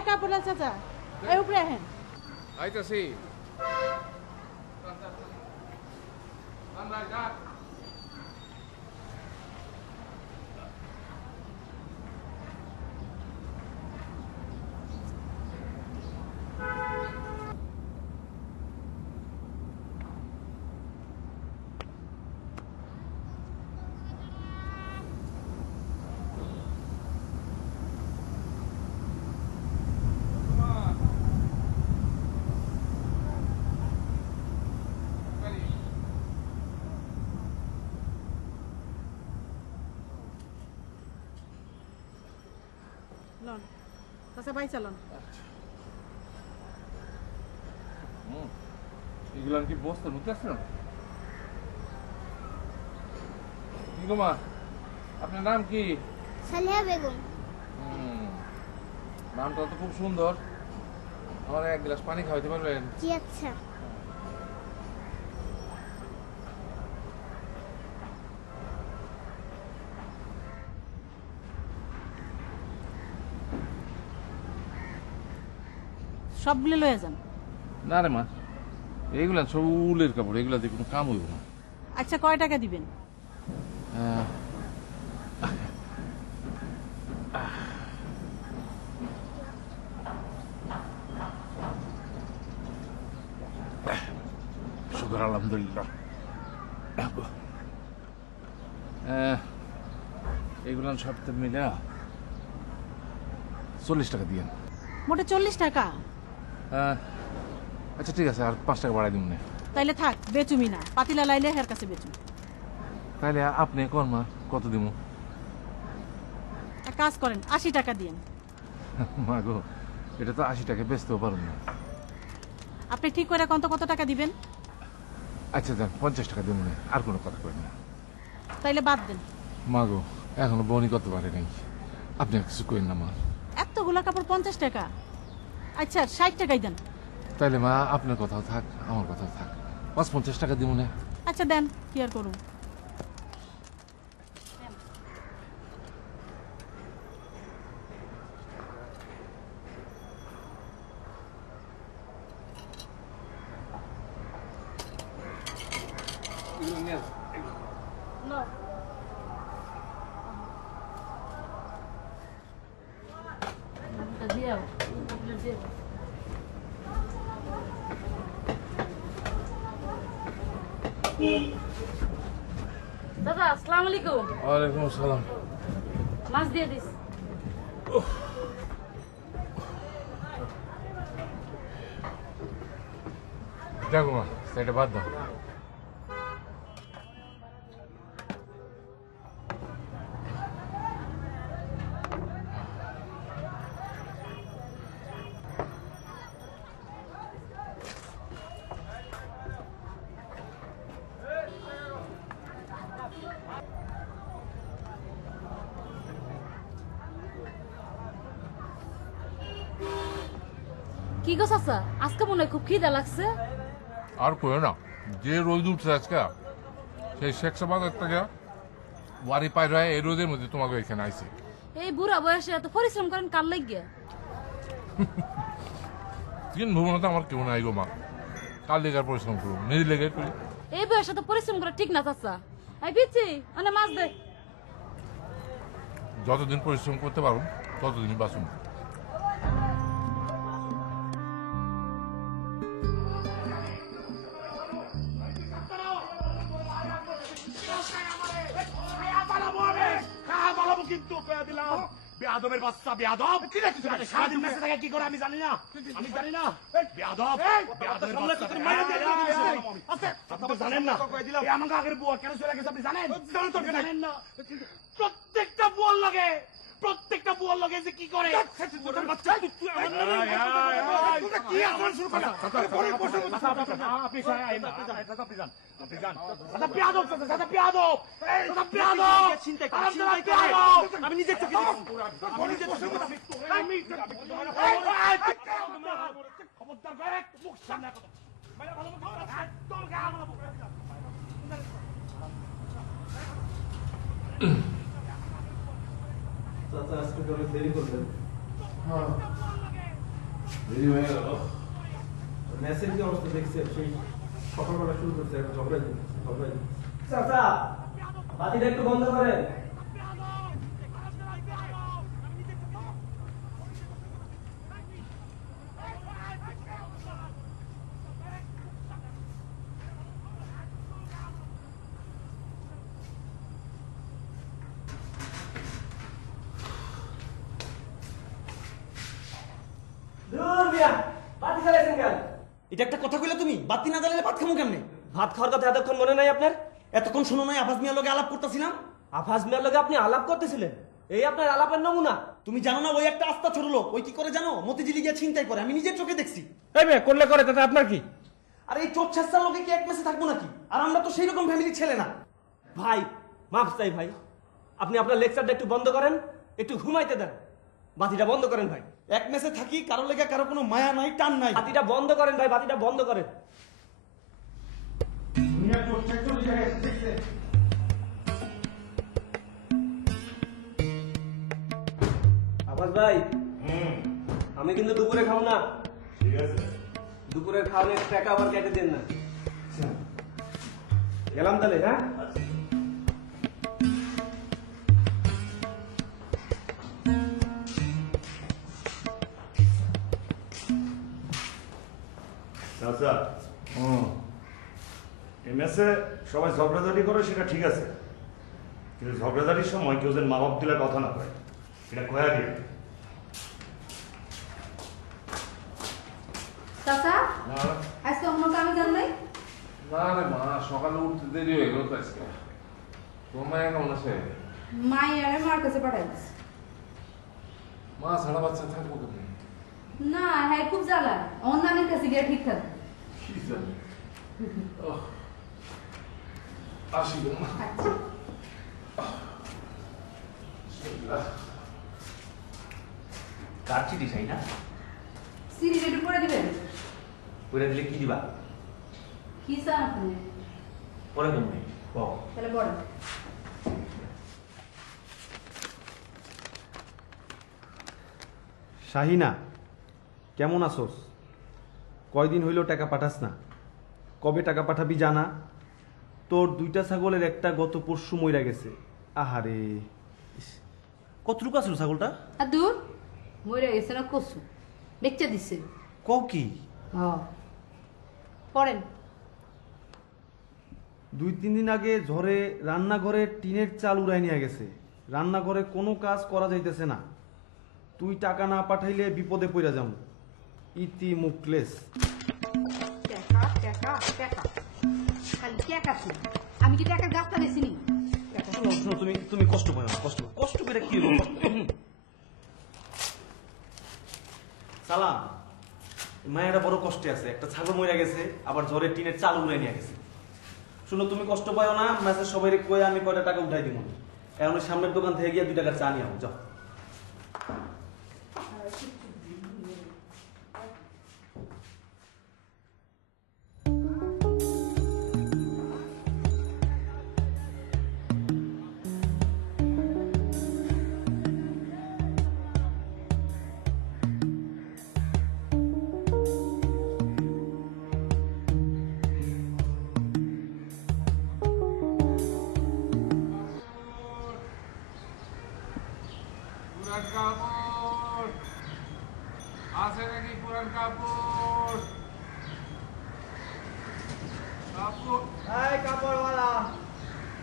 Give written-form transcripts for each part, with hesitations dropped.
এই কাপড়াল চাচা এই উপরে আহেন আইতাছি লন চাচা বাই চালন এগুলো কি বস্তার মধ্যে আছে না কি গো মা আপনার নাম কি সালেহা বেগম নামটা তো খুব সুন্দর আমার এক গ্লাস পানি খাওয়াইতে পারবেন জি আচ্ছা সবগুলো লয়ে যান না রে মা এইগুলা সব উলের কাপড় এগুলা দিয়ে কোনো কাম হইব না আচ্ছা কয় টাকা দিবেন শুকর আলহামদুলিল্লাহ এগুলা সপ্তাহ মিলে 40 টাকা দিয়ে মোটে 40 টাকা আচ্ছা ঠিক আছে আর 5 টাকা বাড়াই দিন না তাইলে থাক বেচুমি না পাতিলা লাইলে হের কাছে বেচুম তাইলে আপনি কোন মা কত দিব এক কাজ করেন 80 টাকা দিয়েন মা গো এটা তো 80 টাকা বেচতেও পারুন না আপনি ঠিক করে কত টাকা দিবেন আচ্ছা যান 50 টাকা দিন না আর কোনো কথা কই না তাইলে বাদ দেন মা গো এখনো বনি করতে পারে নাই আপনি কিছু কইন না মা এতগুলা কাপড় 50 টাকা আচ্ছা 60 টাকাই দেন তাইলে মা আপনার কথাও থাক আমার কথাও থাক 50 টাকা দিব না আচ্ছা দেন কি আর করুন দাদা আসসালামু আলাইকুম ওয়ালাইকুম আসসালাম মাছ দিয়ে দিস দেখো মা সেটা বাদ দাও কি গো চাচা আজকে মনে হয় খুব খিদা লাগছে আর কই না যে রোদ উঠছে আজকে সেই শেখ সাবাদের থেকে বাড়ি পাইর হয় এই রোদের মধ্যে তোমাকে এখানে আইছে এই বুড়া বয়সে এত পরিশ্রম করেন কার লাগিয়া তিন ভুবনতে আমার কেউ নাই গো মা কাল লেগার পরিশ্রম করবো নিজে লেগে করি এই বয়সে তো পরিশ্রম করা ঠিক না চাচা এই পিচ্ছি মানে মাছ দে যতদিন পরিশ্রম করতে পারো ততদিনই বাঁচুন বেয়াদবের বাচ্চা বেয়াদব সারাদিন মেসে থাকে কি করে আমি জানি না বেয়াদব জানেন না আমাকে আগের বুয়া কেন চলে গেছে আপনি জানেন জানেন না প্রত্যেকটা বুয়ার লাগে যে কি করে আমি নিজের চোখে খবরদার মুখ সামনে চাচা আজকে অনেক দেরি করলেন। হ্যাঁ দেরি হয়ে গেল। মেসের কি অবস্থা দেখছেন? সেই সকালবেলা শুরু করছে এখন ঝগড়াই চাচা, বাতিটা একটু বন্ধ করেন। এটা একটা কথা কইলা তুমি? বাতি না জ্বালালে ভাত খামু কেমনে? ভাত খাওয়ার কথা এতক্ষণ মনে নাই আপনার? এতক্ষণ শোনো নাই আফাজ মিয়ার লগে আলাপ করতেছিলাম? আফাজ মিয়ার লগে আপনি আলাপ করতেছিলেন? এই আপনার আলাপের নমুনা। তুমি জানো না ওই একটা আস্তা ছোট লোক, ওই কি করে জানো? মতিঝিলি গিয়ে ছিনতাই করে, আমি নিজের চোখে দেখছি। এই মেয়ে করলে করে তাতে আপনার কি? আর এই চোর ছেঁচার লোকে কি এক মেসে থাকবো নাকি? আর আমরা তো সেই রকম ফ্যামিলির ছেলে না। ভাই মাফ চাই ভাই, আপনি আপনার লেকচারটা একটু বন্ধ করেন, একটু ঘুমাইতে দেন। বাতিটা বন্ধ করেন ভাই। এক মেসে থাকি, কারো লেগে কারো কোনো মায়া নাই, টান নাই। বাতিটা বন্ধ করেন ভাই, বাতিটা বন্ধ করেন। আফাজ ভাই, আমি কিন্তু দুপুরে খাবো না। ঠিক আছে, দুপুরের খাওয়ানোর টাকা আবার কেটে দেন না। গেলাম তাহলে, হ্যাঁ? আচ্ছা, এমএসএ সবাই ঝগড়াঝাটি করে সেটা ঠিক আছে, কিন্তু ঝগড়াঝাটির সময় কেউ যেন মা বাপ দিলে কথা না কয়, এটা কয়া দিয়ে। চাচা না আজকে অন্য কামে যান নাই? না রে মা, সকালে উঠতে দেরি হয়ে গেল তো আজকে। তোর মায়া কেমন আছে? মায়ের মার কাছে পাঠাই দিছি। মা ছাড়া বাচ্চা থাকবো কেমন? না হ্যাঁ খুব জ্বালা, অন্য নানির কাছে গিয়ে ঠিক থাকবে। কি জানি। আসি গো মা। আচ্ছা কার চিঠি চাই না? সিঁড়ি রেডি করে দিবেন। ওইটা দিলে কি দিবা? কি চান আপনি? পরে তুমি কও। তাহলে বড় শাহিনা, কেমন আছোস? কয়দিন হইল টাকা পাঠাস না? কবে টাকা পাঠাবি জানা? তোর 2টা ছাগলের একটা গত পরশু মইরা গেছে। আহারে, কতটুকু আছিল ছাগলটা? আর দূর মরে গেছে না কসু বেচে দিছে। কও কি? পড়েন। 2-3 দিন আগে ঝড়ে রান্নাঘরে টিনের চাল উড়াই নিয়ে গেছে। রান্নাঘরে কোনো কাজ করা যাইতেছে না। তুই টাকা না পাঠাইলে বিপদে পড়া যাম। ইতি মুকলেস। টাকা টাকা টাকা খালি টাকা শুন, আমি কি টাকা গাছটা দিছি নি? শোনো শোনো, তুমি কষ্ট পাও না, কষ্ট করে কি হলো? সালাম, মায়েরা বড় কষ্টে আছে। একটা ছাগল মরে গেছে, আবার ঝড়ে টিনের চাল উড়াই নিয়ে গেছে। শুনো, তুমি কষ্ট পাও না, মেসেজ সবাই কয়ে আমি কয়টা টাকা উঠাই দিব। এখন ওই সামনের দোকান থেকে গিয়ে 2 টাকার চা নিয়ে আও, যাও। পুরান কাপড় আছে নাকি? পুরান কাপড় কাপড় এই কাপড়ওয়ালা,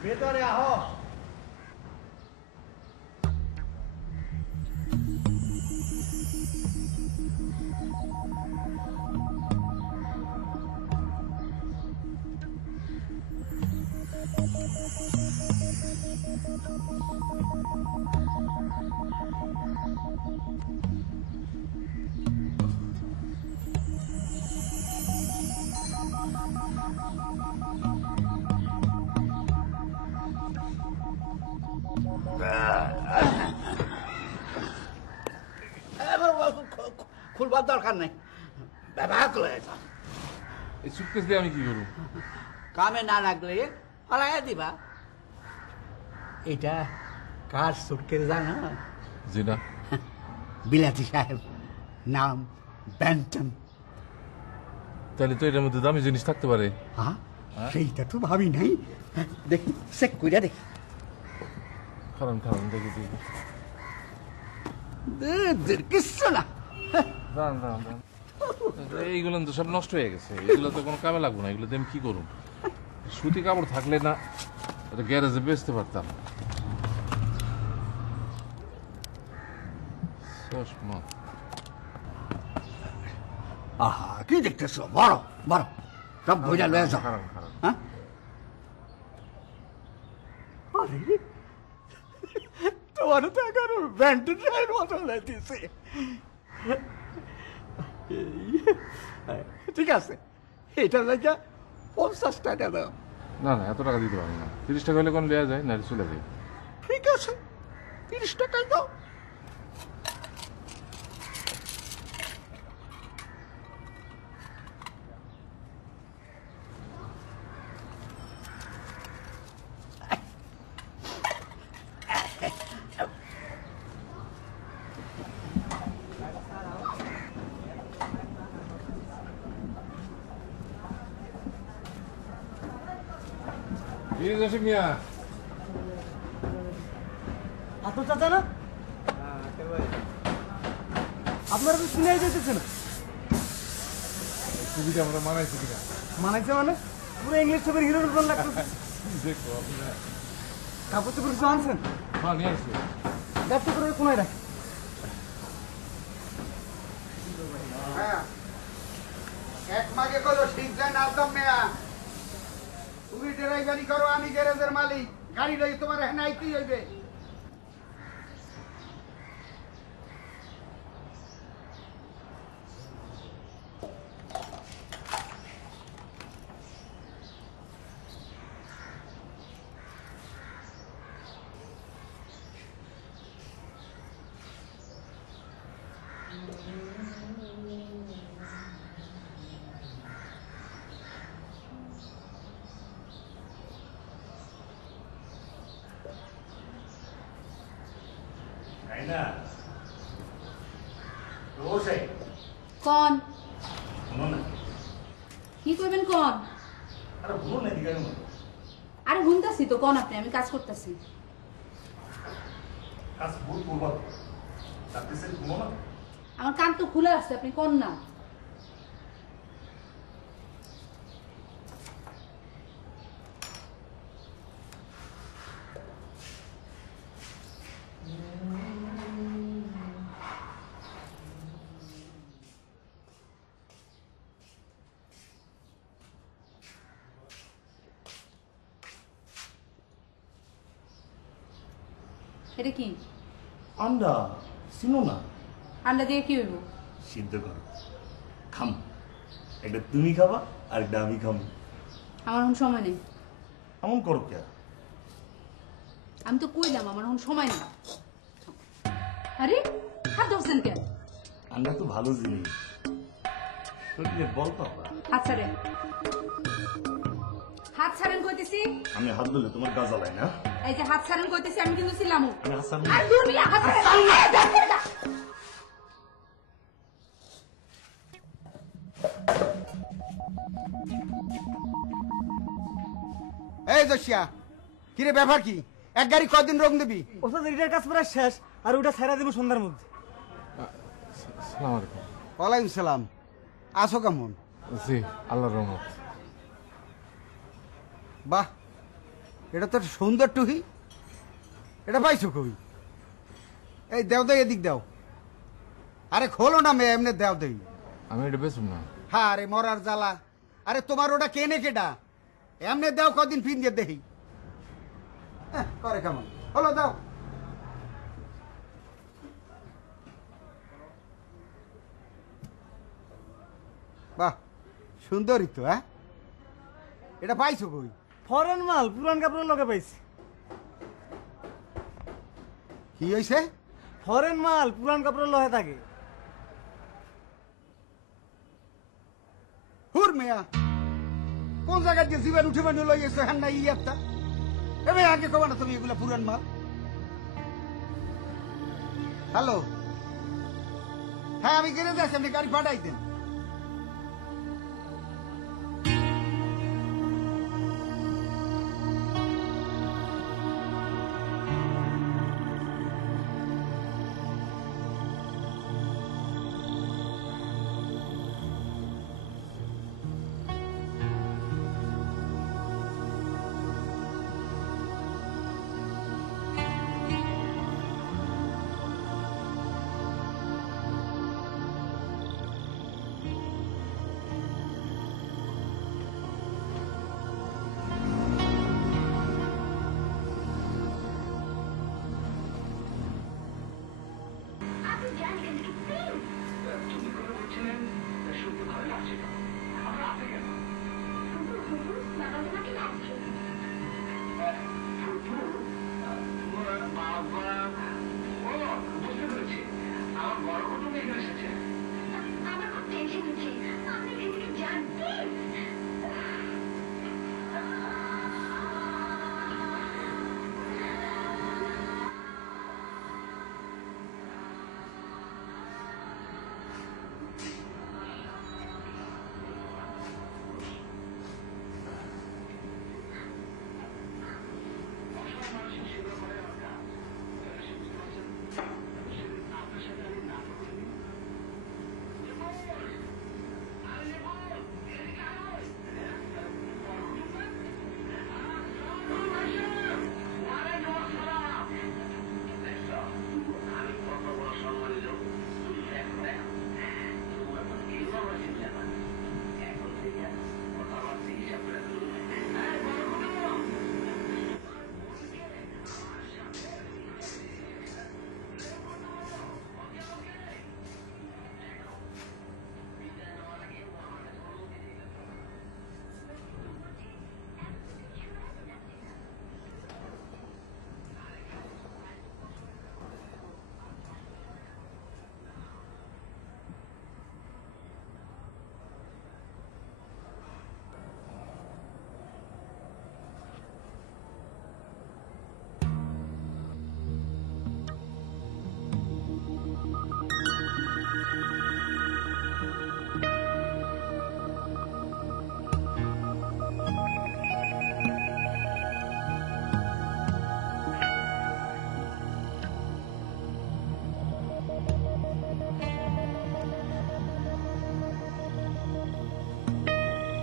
ভেতরে আহো। খুলবার দরকার নেই, ব্যবহার করে এই সুটকেস দিয়ে আমি কি করবো? কামে না লাগলে ফালাইয়া দিবা। এটা কার সুটকেস জানো? জি না। বিলাতি সাহেব, নাম ব্যান্টন। তাহলে তো এটার মধ্যে দামি জিনিস থাকতে পারে। হ্যাঁ, সেইটা তো ভাবি নাই। দেখি চেক কইরা দেখি। কারণ দেখি দেখি। কিচ্ছু না। দাঁড়ান। এইগুলো তো সব নষ্ট হয়ে গেছে, এগুলো তো কোনো কামে লাগবে না, এগুলো দিয়ে আমি কি করুন? সুতি কাপড় থাকলে না এটা গ্যারেজে বেচতে পারতাম। চশমা আহা, কি দেখতেছো? বড় বড় সব বইটা লয়ে যাও। খারাপ হ্যাঁ, আরে তোমার তো এখন ব্যান্ডের মতো লাগতেছে। ঠিক আছে, এটা লাগে 50 টাকা দাও। না এত টাকা দিতে পারবো না। 30 টাকা হলে কোন দেওয়া যায় না, চলে যায়। ঠিক আছে, 30 টাকাই দাও। মিয়া আপনার চাচা না? আপনারা তো শুনে যেতেছে না। ছবিটা আমরা মানাইছি কিনা মানাইছে মানে পুরো ইংলিশ ছবির হিরোর উপর লাগতেছে। দেখো আপনারা। কাপড় চোপড় কিছু আনছেন? হ্যাঁ নিয়ে আসছি। ব্যবসা করে কোনায় রাখি। এক মাগে করো ঠিক যায় না তো মেয়া। তুমি ড্রাইভারি করো, আমি গ্যারেজের মালিক। গাড়ি লই তোমার এখানে আইতেই হইবে। না রোসাই কোন শুনো না, কি করবেন কোন? আরে বলো না দিকে আরে হুনতাছি তো, কোন আপনি? আমি কাজ করতেছি। কাজ ভুল করবো তাতে সে শুনো না। আমার কান তো খুলে আসছে, আপনি কোন না? এটা কি? আন্ডা শুনো না, আন্ডা দিয়ে কি হইব? সিদ্ধ করো খাম। একটা তুমি খাবা আর একটা আমি খাবো। আমার এখন সময় নেই। এমন করো কে? আমি তো কইলাম আমার এখন সময় নেই। আরে হাত ধরছেন কেন? আন্ডা তো ভালো জিনিস, শরীরে বল পাবা। হাত ছাড়েন, হাত ছাড়েন কইতেছি। আমি হাত ধরলে তোমার গা জ্বালায় না? এই যে হাত ছাড়েন কইতেছি, আমি কিন্তু ছিলাম। আমি হাসান আর তুমি হাত ছাড়েন। এই জশিয়া, কিরে ব্যাপার কি? এক গাড়ি কয়দিন রং দিবি? ওস্তাদ এটার কাজ প্রায় শেষ, আর ওটা ছেড়া দেবো সন্ধ্যার মধ্যে। সালাম আলাইকুম। ওয়ালাইকুম সালাম। আসো কেমন? জি আল্লাহর রহমত। বাহ, এটা তো সুন্দর টুহি। এটা পাইছো কই? এই দেও দেই, এদিক দাও। আরে খোলো না মেয়ে, এমনি দেও দেই। আমি এটা বেচুম না। হ্যাঁ, আরে মরার জ্বালা। আরে তোমার ওটা কেনে কেডা? এমনি দাও, কদিন ফিন দিয়ে দেখি। করে কেমন হলো, দাও। বাহ, সুন্দরই তো। হ্যাঁ, এটা পাইছো কই? ফরেন মাল, পুরান কাপড়ের লগে পাইছি। কি হয়েছে? ফরেন মাল পুরান কাপড়ের লগে থাকে। হুর মেয়া, কোন জায়গায় যে জীবন উঠে বানিয়ে লই এসে হ্যাঁ না ইয়ারটা? এবার আগে কবা না তুমি এগুলা পুরান মাল। হ্যালো, হ্যাঁ আমি গ্যারেজে আছি, আপনি গাড়ি পাঠাই দেন।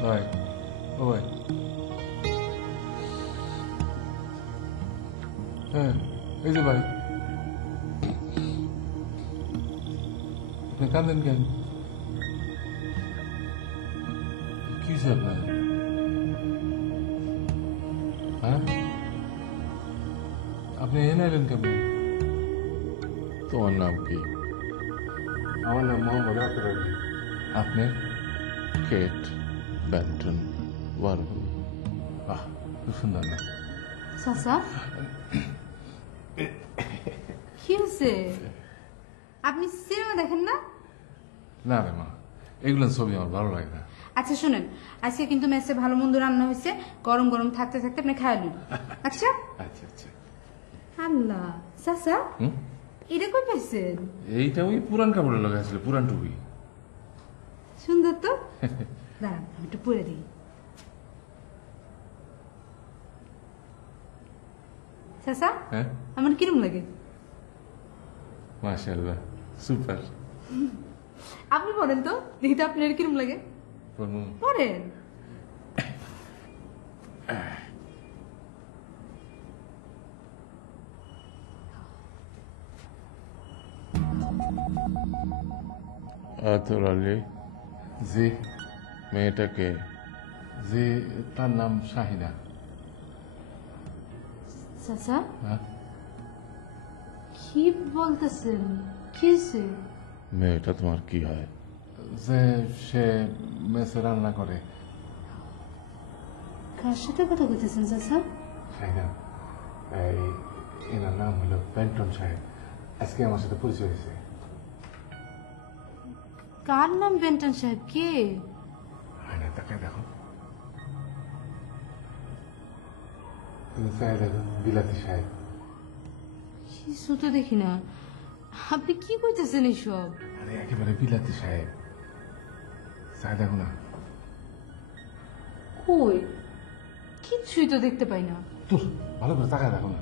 ভাই ও ভাই, হ্যাঁ এই যে ভাই, আপনি কাঁদেন কেন? কি হয়েছে আপনার? হ্যাঁ আপনি এনে এলেন কেমন? তোমার নাম কি? আমার নাম মোহাম্মদ আতর আলী। আপনি? কেট ব্যান্টন ওয়ারবন। বাহ, খুব সুন্দর না? চাচা কি হয়েছে? আপনি সিনেমা দেখেন না? না রে মা, এগুলো ছবি আমার ভালো লাগে না। আচ্ছা শুনেন, আজকে কিন্তু মেসে ভালো মন্দ রান্না হয়েছে, গরম গরম থাকতে থাকতে আপনি খাই নিন। আচ্ছা আচ্ছা আচ্ছা। আল্লাহ চাচা এটা কই পাইছেন? এইটা ওই পুরান কাপড়ে লাগাইছিল, পুরান টুপি। সুন্দর তো, দাঁড়ান আমি একটু পরে দিই। চাচা হ্যাঁ আমার কিরম লাগে? মাশাআল্লাহ, সুপার। আপনি পড়েন তো, দেখি তো আপনার কিরম লাগে। পড়েন। আতর আলী জি মেয়েটাকে? জি, তার নাম শাহিনা। চাচা হ্যাঁ কি বলতেছেন? কি হয়েছে? মেয়েটা তোমার কি হয়? যে সে মেসে রান্না করে। কার সাথে কথা বলতেছেন চাচা? শাহিনা, এই এনার নাম হলো বেন্টন সাহেব। আজকে আমার সাথে পরিচয় হয়েছে। কার নাম বেন্টন সাহেব? কে? আয়না তাকে দেখো, তুমি চাই দেখো, বিলাতি সাহেব। কিছু তো দেখি না। আপনি কি করতেছেন এইসব? আরে একেবারে বিলাতি সাহেব, চাই দেখো না। কই কিচ্ছুই তো দেখতে পাই না। তোর ভালো করে তাকায় দেখো না।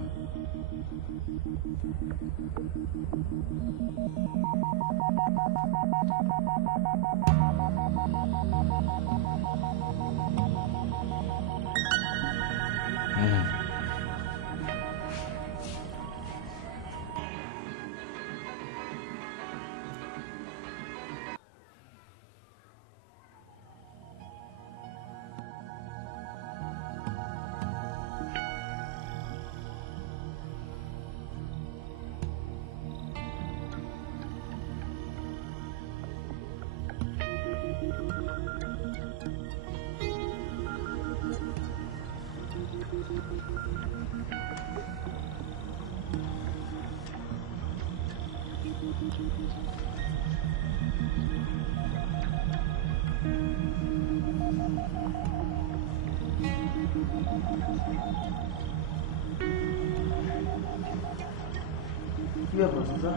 কি ব্যাপার চাচা?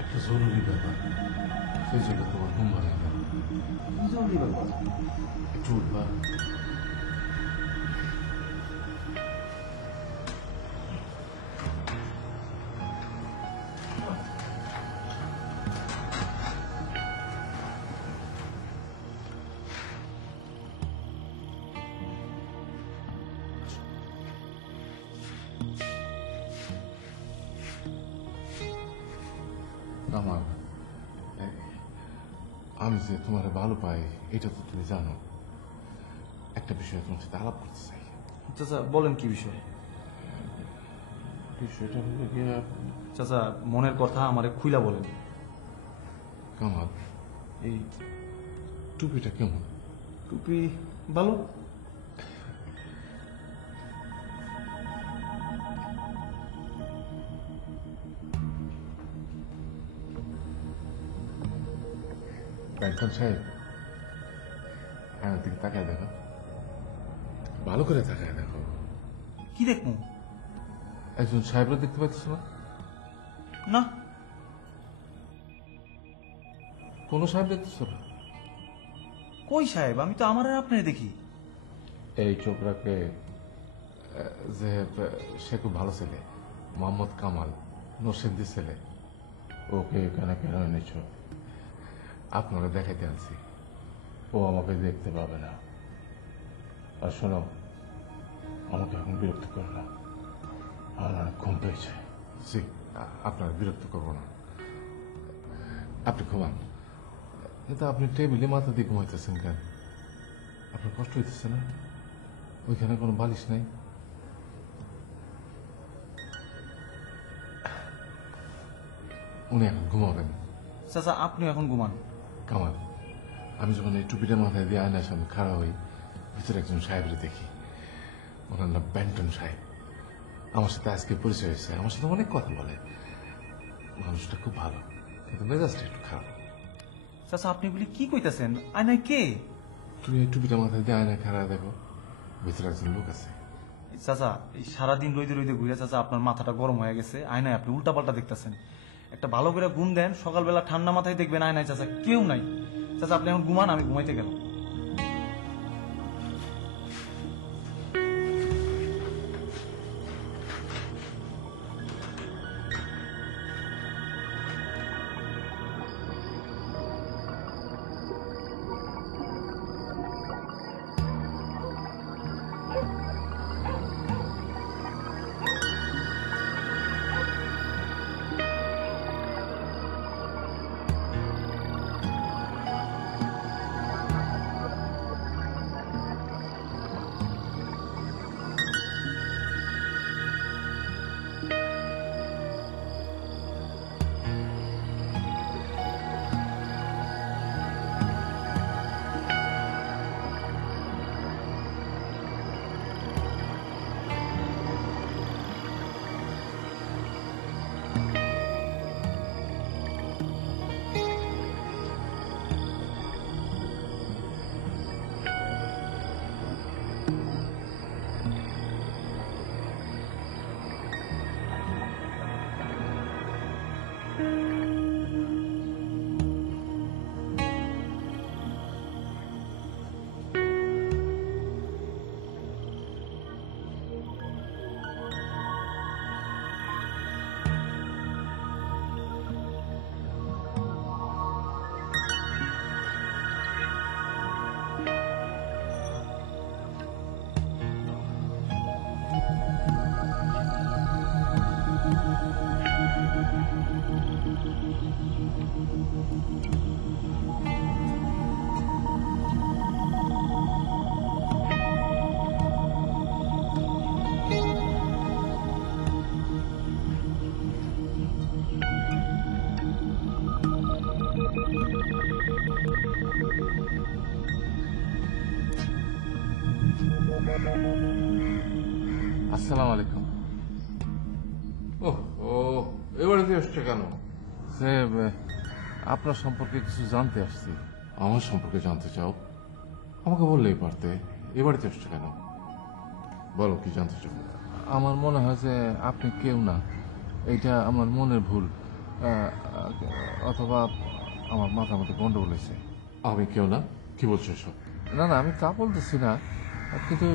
একটা জরুরি ব্যাপার, সেই জন্য তোমার ঘুম ভাঙে না। কি জরুরি ব্যাপার? একটু উঠবা। আমার আমি যে তোমার ভালো পাই এটা তো তুমি জানো। একটা বিষয়ে তোমার সাথে আলাপ করতে চাই। চাচা বলেন কি বিষয়? বিষয়টা হলো গিয়ে চাচা মনের কথা আমারে খুইলা বলেন। কামাল, এই টুপিটা কেমন? টুপি ভালো। ব্যাংকন সাহেব, আমার দিকে তাকায় দেখো, ভালো করে তাকায় দেখো। কি দেখবো? একজন সাহেবরা দেখতে পাচ্ছ না? না। কোন সাহেব দেখতেছ না? কই সাহেব? আমি তো আমার আর আপনারে দেখি। এই ছোকরাকে যে সে খুব ভালো ছেলে, মোহাম্মদ কামাল, নরসিংদী ছেলে, ওকে এখানে কেন এনেছ? আপনাকে দেখাইতে আনছি। ও আমাকে দেখতে পাবে না। আর শোনো, আমাকে এখন বিরক্ত করো না, আমার অনেক ঘুম পেয়েছে। জি, আপনার বিরক্ত করবো না, আপনি ঘুমান। কিন্তু আপনি টেবিলে মাথা দিয়ে ঘুমাইতেছেন কেন? আপনার কষ্ট হইতেছে না? ওইখানে কোনো বালিশ নাই? উনি এখন ঘুমাবেন। চাচা আপনি এখন ঘুমান। কামাল, আমি যখন এই টুপিটা মাথায় দিয়ে আয়নার সামনে খাড়া হই, ভিতরে একজন সাহেবরে দেখি। ওনার নাম ব্যান্টন সাহেব। আমার সাথে আজকে পরিচয় হয়েছে, আমার সাথে অনেক কথা বলে। মানুষটা খুব ভালো, কিন্তু মেজাজটা একটু খারাপ। চাচা আপনি বলি কি কইতাছেন? আয়নায় কে? তুমি এই টুপিটা মাথায় দিয়ে আয়নায় খাড়া দেখো, ভিতরে একজন লোক আছে। চাচা এই সারাদিন রইতে রইতে ঘুরে চাচা আপনার মাথাটা গরম হয়ে গেছে। আয়নায় আপনি উল্টাপাল্টা দেখতেছেন। একটা ভালো করে ঘুম দেন, সকালবেলা ঠান্ডা মাথায় দেখবেন আয়নায় চাচা কেউ নাই। চাচা আপনি এখন ঘুমান, আমি ঘুমাইতে গেলাম। আসসালামু আলাইকুম। ওহ ও এবারে এসছে কেন? সে আপনার সম্পর্কে কিছু জানতে আসছি। আমার সম্পর্কে জানতে চাও? আমাকে বললেই পারতে। এবারে এসছে কেন? বলো কি জানতে চাও? আমার মনে হয় যে আপনি কেউ না, এইটা আমার মনের ভুল, অথবা আমার মাথার মধ্যে গন্ডগোল হয়েছে। আমি কেউ না? কি বলছো এসব? না না, আমি তা বলতেছি না, কিন্তু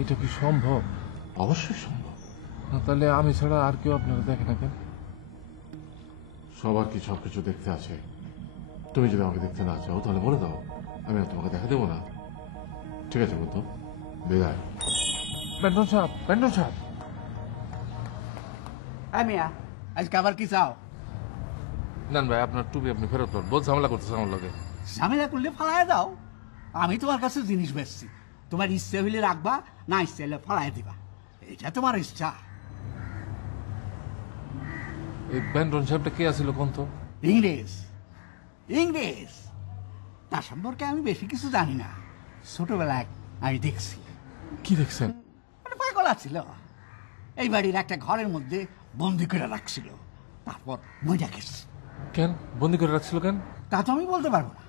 এটা কি সম্ভব? অবশ্যই সম্ভব। তাহলে আমি ছাড়া আর কেউ আপনারা দেখে না কেন? সবার কি সবকিছু দেখতে আছে? তুমি যদি আমাকে দেখতে না চাও তাহলে বলে দাও, আমি আর তোমাকে দেখা দেবো না। ঠিক আছে বন্ধু, বিদায়। বেন্টন সাহেব, বেন্টন সাহেব। মিয়া আজকে আবার কি চাও? নেন ভাই, আপনার টুপি আপনি ফেরত পান। বল ঝামেলা করতেছে আমার লগে। ঝামেলা করলে ফালায় দাও। আমি তোমার কাছে জিনিস বেচছি, তোমার ইচ্ছে হইলে রাখবা, না ইচ্ছে হলে ফালায় দিবা, এটা তোমার ইচ্ছা। এই বেন্টন সাহেবটা কে আছিল কোন তো? ইংরেজ। ইংরেজ তার সম্পর্কে আমি বেশি কিছু জানি না, ছোটবেলায় আমি দেখছি। কি দেখছেন? মানে পাগল ছিল, এই বাড়ির একটা ঘরের মধ্যে বন্দি করে রাখছিল, তারপর মজা গেছে। কেন বন্দি করে রাখছিল কেন? তা তো আমি বলতে পারবো না।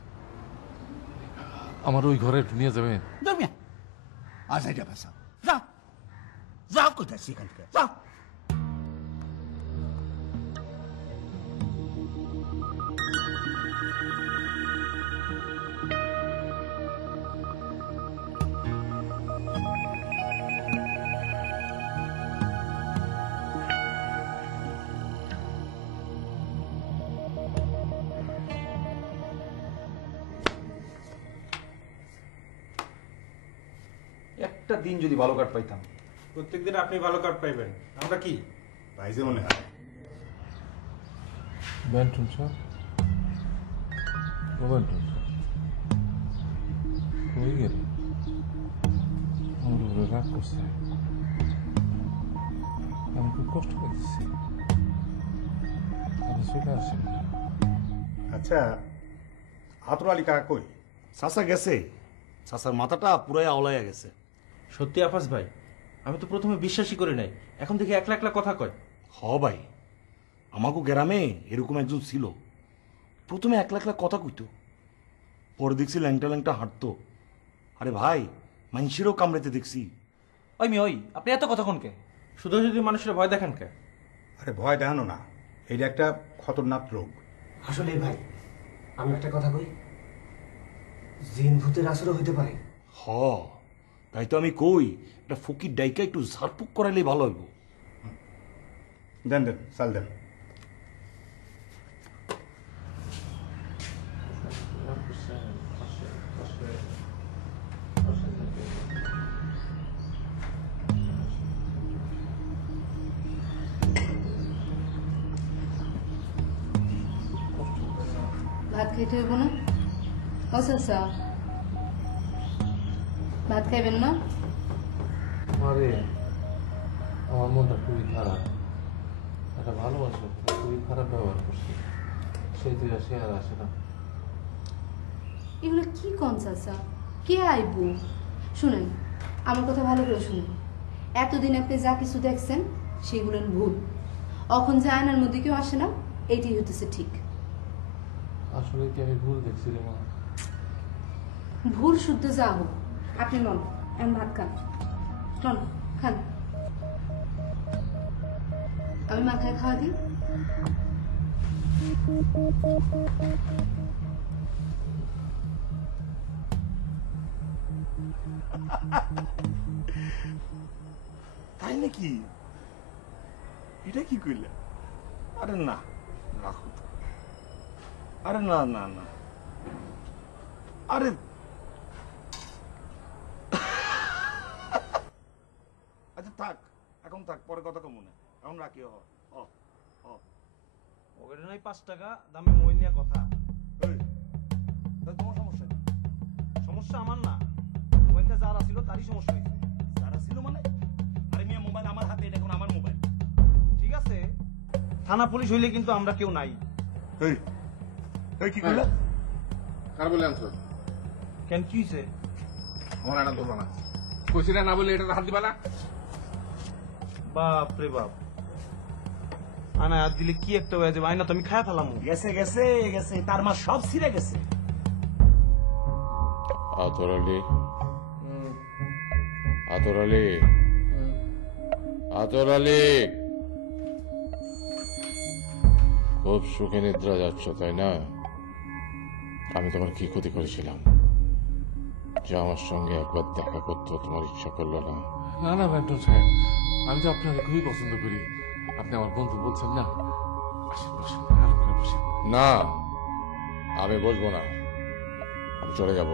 আমার ওই ঘরে একটু নিয়ে যাবেন? দরমিয়া আজ এটা বেসা, যাও যাও, কোথায় সেখান থেকে যাও। একটা দিন যদি ভালো কার্ড পাইতাম। প্রত্যেকদিন আপনি ভালো কার্ড পাইবেন, আমরা কি পাইছে মনে হয়। বেন্টন সাহেব, ও বেন্টন সাহেব কই গেল? আমার উপরে রাগ করছে, আমি খুব কষ্ট পেয়েছি। আপনি চলে আসেন। আচ্ছা, আতর আলী কাকা কই? চাচা গেছে, চাচার মাথাটা পুরাই আওলাইয়া গেছে। সত্যি আফাস ভাই, আমি তো প্রথমে বিশ্বাসই করি নাই, এখন দেখি একলা একলা কথা কয়। হ ভাই, আমাকে গ্রামে এরকম একজন ছিল, প্রথমে একলা একলা কথা কইতো, পরে দেখছি ল্যাংটা ল্যাংটা হাঁটতো। আরে ভাই, মানুষেরও কামড়েতে দেখছি। ওই মি ওই, আপনি এত কথা কোন কে? শুধু শুধু মানুষের ভয় দেখান কে? আরে ভয় দেখানো না, এটা একটা খতরনাক রোগ। আসলে ভাই, আমি একটা কথা কই, জিন ভূতের আসরও হইতে পারে। হ, তাই তো আমি কই, একটা ফকির ডাইকা একটু ঝাড়ফুক করাইলেই ভালো হইব। দেন দেন, চাল দেন। ভাত খাইতে হইব না? আচ্ছা, ভাত খাইবেন না? আরে আমার মনটা খুবই খারাপ, একটা ভালোবাসা খুবই খারাপ ব্যবহার করছে, সেই থেকে সে আর আসে না। এগুলো কি কোন চাচা? কে আইব? শুনেন, আমার কথা ভালো করে শুনেন। এতদিন আপনি যা কিছু দেখছেন সেগুলো ভুল। এখন যে আয়নার মধ্যে কেউ আসে না, এইটাই হতেছে ঠিক। আসলে কি আমি ভুল দেখছি রে মা? ভুল শুদ্ধ যা হোক, আপনি নন, এখন ভাত খান, নন খান। আমি মাথায় খাওয়া দিই। তাই নাকি? এটা কি কইলে? আরে না, রাখো তো। আরে না না না, আরে আচ্ছা থাক, এখন থাক, পরে কথা কম মনে, এখন রাখি। ওখানে নয় 5 টাকা দামে মই নিয়ে কথা। তোমার সমস্যা কি? সমস্যা আমার না, মোবাইলটা যার আছিল তারই সমস্যা হয়েছে। যারা ছিল মানে? আরে মিয়া, মোবাইল আমার হাতে, এটা এখন আমার মোবাইল। ঠিক আছে, থানা পুলিশ হইলে কিন্তু আমরা কেউ নাই। এই এই কি কইলে? কার বলে আনছো? কেন কি হয়েছে? আমার আনা ধরবা না। কইছি না বলে এটা হাত দিবা না। বাপ রে বাপ, আনা হাত দিলে কি একটা হয়ে যাবে, আইনা তো আমি খায়া ফেলাম। গেছে গেছে গেছে, তার মা সব ছিঁড়ে গেছে। আতর আলী, আতর আলী, আতর আলী, খুব সুখে নিদ্রা যাচ্ছ তাই না? আমি তোমার কি ক্ষতি করেছিলাম যে আমার সঙ্গে একবার দেখা করতে তোমার ইচ্ছা করলো না? না না ব্যান্টন সাহেব, আমি তো আপনাকে খুবই পছন্দ করি। আপনি আমার বন্ধু বলছেন না। আসেন বসেন, আরাম করে বসেন। না, আমি বসবো না, আমি চলে যাব।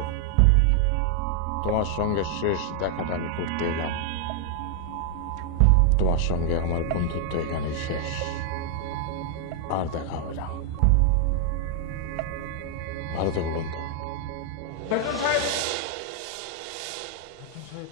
তোমার সঙ্গে শেষ দেখাটা আমি করতে এলাম। তোমার সঙ্গে আমার বন্ধুত্ব এখানে শেষ, আর দেখা হবে না। ভালো থেকো বন্ধু। ব্যান্টন সাহেব, ব্যান্টন সাহেব,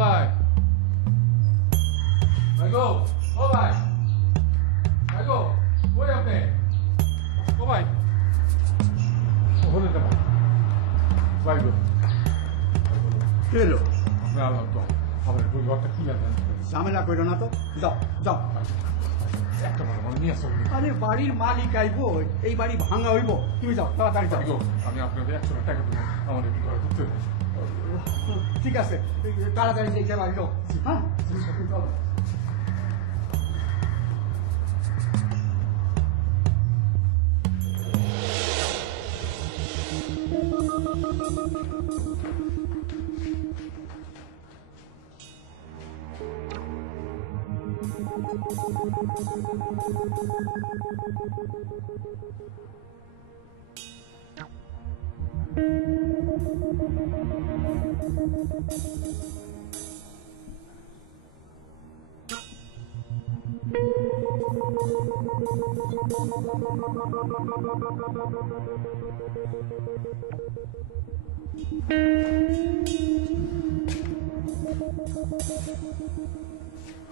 ভাই ভাই গো, ও ভাই, ভাই গো, কই আপনি? ও ভাই, ওখানে যাবো। ভাই গো, কে এলো? আপনি আল্লাহ তো আমার একটু ঘরটা খুলে দেন। ঝামেলা করো না তো, যাও যাও। একটা কথা বলে নিয়ে আসো। আরে বাড়ির মালিক আইবো, এই বাড়ি ভাঙা হইব, তুমি যাও তাড়াতাড়ি যাও। ভাই গো, আমি আপনাকে 100 টাকা দেবো, আমার একটু ঘরে ঢুকতে দেন। ঠিক আছে, তাড়াতাড়ি দেখে বাড়ি যাও। হ্যাঁ চলো।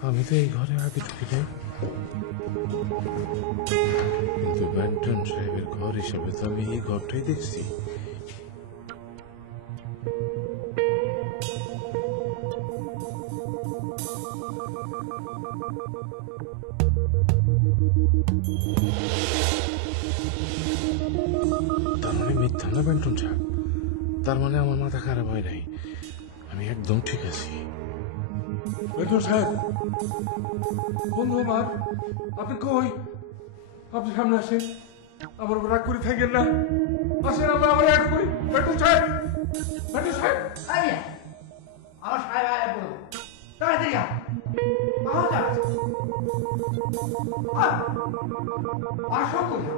আমি তো এই ঘরে আগে ঢুকি নাই, কিন্তু ব্যান্টন সাহেবের ঘর হিসাবে তো আমি এই ঘরটাই দেখছি। তার মানে মিথ্যা না ব্যান্টন সাহেব? তার মানে আমার মাথা খারাপ হয় নাই, আমি একদম ঠিক আছি। ব্যান্টন সাহেব, বন্ধু আমার, আপনি কই? আপনি সামনে আসেন, আমার উপর রাগ করে থাকেন না। আসেন, আমরা আবার রাগ করি। ব্যান্টন সাহেব, ব্যান্টন সাহেব, আমার সাহেব আয়া পড়ো, তাড়াতাড়ি আও। আও যা, আসো কোথাও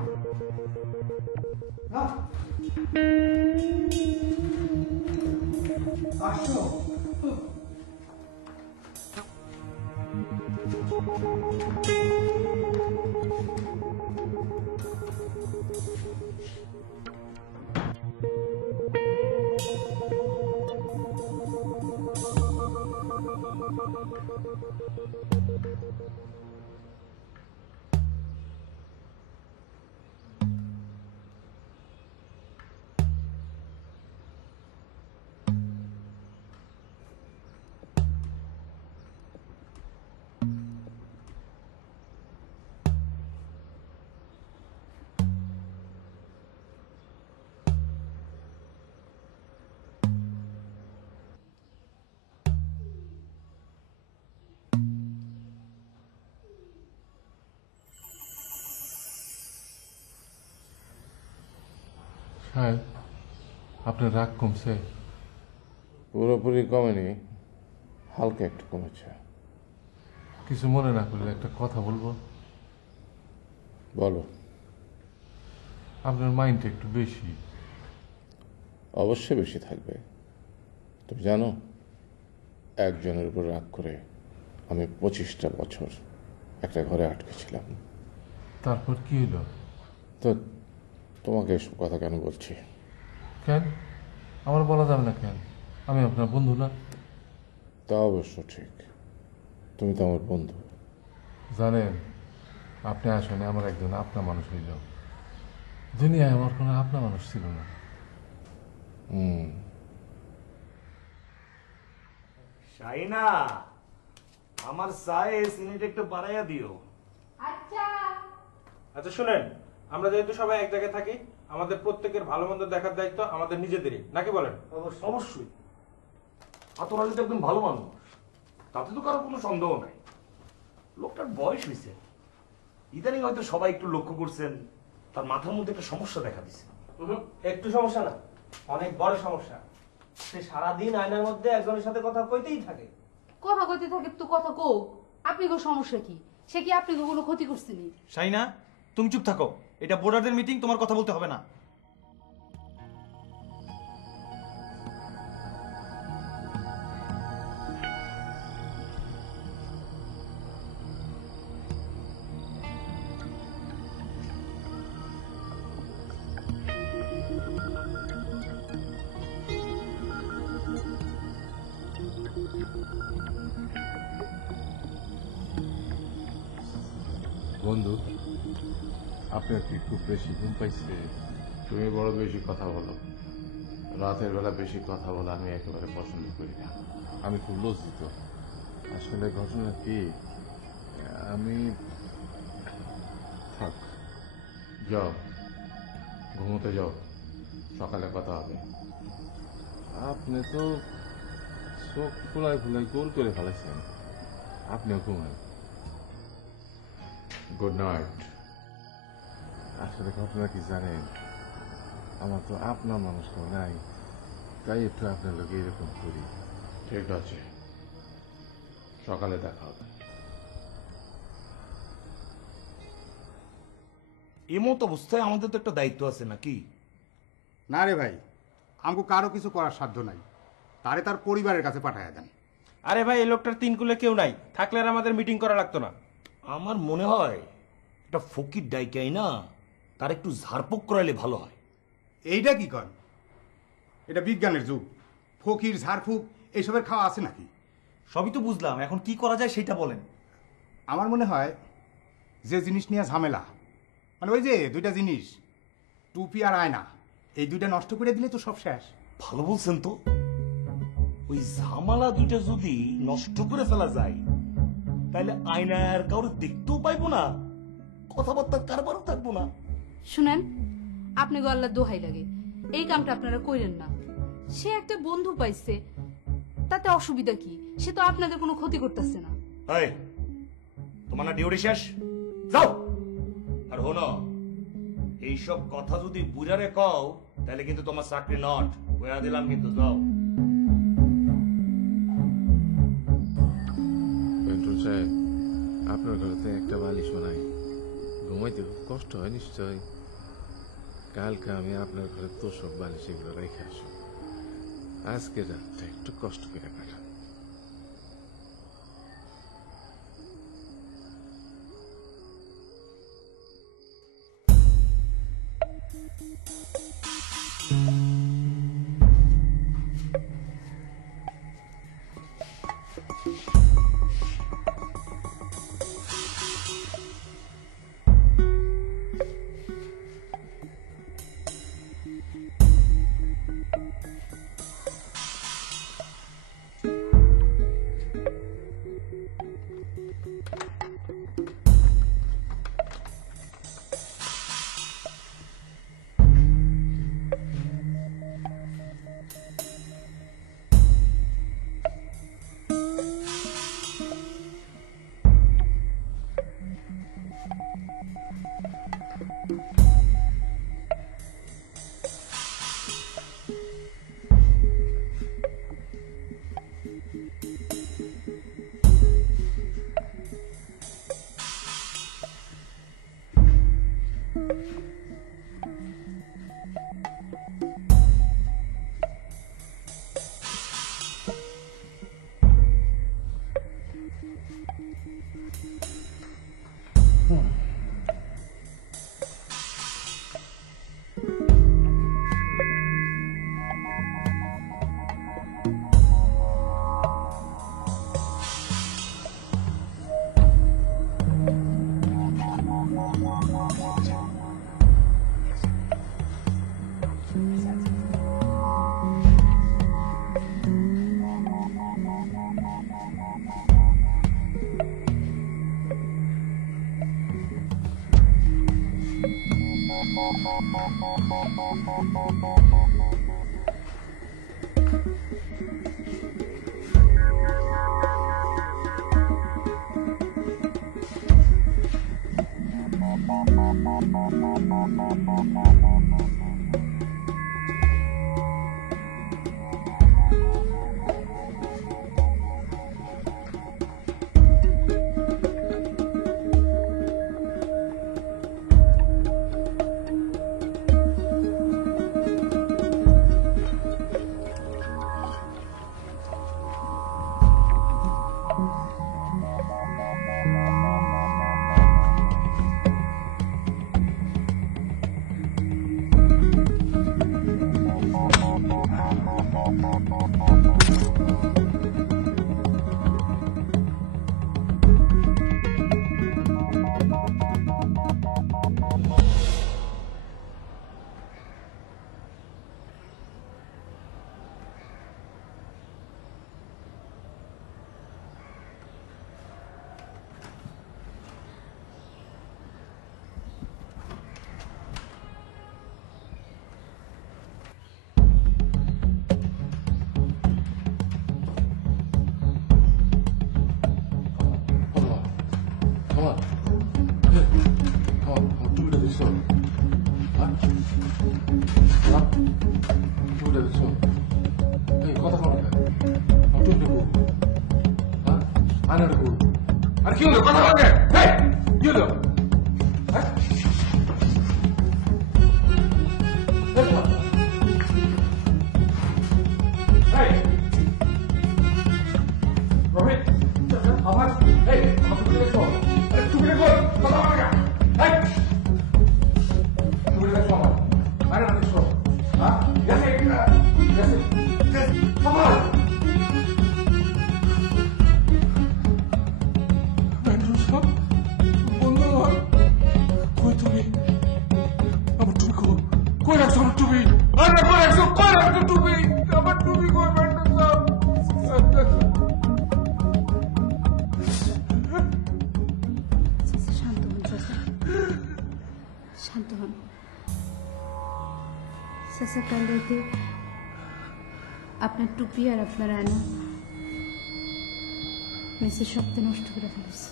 আসো। সাহেব আপনার রাগ কমছে? পুরোপুরি কমেনি, হালকা একটু কমেছে। কিছু মনে না করলে একটা কথা বলবো? বলো। আপনার মাইন্ডটা একটু বেশি। অবশ্যই বেশি থাকবে। তুমি জানো, একজনের উপর রাগ করে আমি 25টা বছর একটা ঘরে আটকে ছিলাম। তারপর কি হলো? তো তোমাকে এসব কথা কেন বলছি? কেন আমার বলা যাবে না? কেন? আমি আপনার বন্ধু না? তা অবশ্য ঠিক, তুমি তো আমার বন্ধু। জানেন, আপনি আসলে আমার একজন আপনা মানুষ হইল। দুনিয়ায় আমার কোনো আপনা মানুষ ছিল না। শাইনা, আমার চায়ে চিনিটা একটু বাড়াইয়া দিও। আচ্ছা শুনেন, আমরা যেহেতু সবাই এক জায়গায় থাকি, আমাদের প্রত্যেকের ভালো মন্দ দেখার দায়িত্ব আমাদের নিজেদেরই, নাকি বলেন? অবশ্যই। আতরালি তো একদম ভালো মানুষ, তাতে তো কারো কোনো সন্দেহ নাই। লোকটার বয়স হয়েছে, ইদানিং হয়তো সবাই একটু লক্ষ্য করছেন তার মাথার মধ্যে একটা সমস্যা দেখা দিচ্ছে। একটু সমস্যা না, অনেক বড় সমস্যা। সে সারাদিন আয়নার মধ্যে একজনের সাথে কথা কইতেই থাকে। কথা কইতে থাকে তো কথা কোক। আপনি গো সমস্যা কি? সে কি আপনি কোনো ক্ষতি করছেনি? শাইনা, তুমি চুপ থাকো। এটা বোর্ডারদের মিটিং, তোমার কথা বলতে হবে না। বন্ধু, আপনার কি খুব বেশি ঘুম পাইছে? তুমি বড় বেশি কথা বলো। রাতের বেলা বেশি কথা বলা আমি একেবারে পছন্দ করি না। আমি খুব লজ্জিত। আসলে ঘটনা কি, আমি থাক, যাও ঘুমোতে যাও, সকালে কথা হবে। আপনি তো চোখ ফুলাই ফুলাই গোল করে ফেলেছেন। আপনিও ঘুমান। Good night. আসলে ঘটনা কি জানেন, আমার তো আপনার মানুষ কেউ নাই, তাই একটু আপনার লোক এরকম করি। ঠিক আছে, সকালে দেখা হবে। এমত অবস্থায় আমাদের তো একটা দায়িত্ব আছে নাকি? না রে ভাই, আমাকে কারো কিছু করার সাধ্য নাই। তারে তার পরিবারের কাছে পাঠায় দেন। আরে ভাই, এই লোকটার তিন কুলে কেউ নাই, থাকলে আর আমাদের মিটিং করা লাগতো না। আমার মনে হয় একটা ফকির ডাইকাই না, তার একটু ঝাড়পোক করাইলে ভালো হয়। এইটা কি কর? এটা বিজ্ঞানের যুগ। ফকির ঝাড়ফুক এইসবের খাওয়া আছে নাকি? সবই তো বুঝলাম, এখন কি করা যায় সেটা বলেন। আমার মনে হয় যে জিনিস নিয়ে ঝামেলা, মানে ওই যে দুইটা জিনিস, টুপি আর আয়না, এই দুইটা নষ্ট করে দিলে তো সব শেষ। ভালো বলছেন তো। ওই ঝামেলা দুইটা যদি নষ্ট করে ফেলা যায়, তাহলে আয়নার কারোর দেখতেও পাইবো না, কথাবার্তা কারবারও থাকবো না। শুনেন, আপনি গো আল্লাহ দোহাই লাগে, এই কামটা আপনারা কইরেন না। সে একটা বন্ধু পাইছে, তাতে অসুবিধা কি? সে তো আপনাদের কোনো ক্ষতি করতেছে না। এই, তোমার না ডিউটি শেষ? যাও। আর হনো, এইসব কথা যদি বুঝারে কও, তাহলে কিন্তু তোমার চাকরি নট বয়া দিলাম কিন্তু। যাও। পেন্টুল সাহেব, আপনার ঘরেতে একটা বালিশ নাই, ঘুমাইতে খুব কষ্ট হয় নিশ্চয়। কালকে আমি আপনার ঘরে তোষক বালিশ এগুলো রেখে আসো। আজকে রাতটা একটু কষ্ট করে কাটান। শান্ত হন চাচা, কাল রাতে আপনার টুপি আর আপনার আয়না মেসের শক্তি নষ্ট করে ফেলেছে।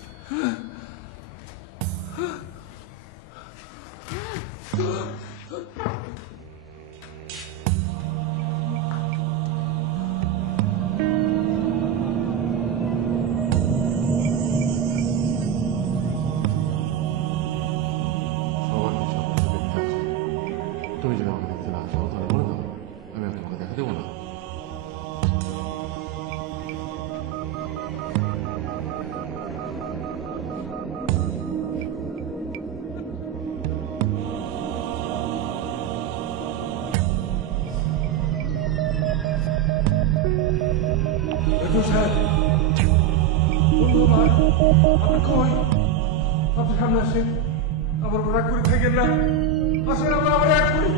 তুমি যদি আমাকে দেখতে না চাও তাহলে বলে দাও, আমি আর তোমাকে দেখা দেবো না। আপনি সামনে আসেন, আমার রাগ করে থাকেন না, আসেন আমরা আবার এক করি।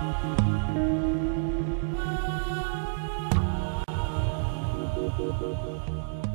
Thank you.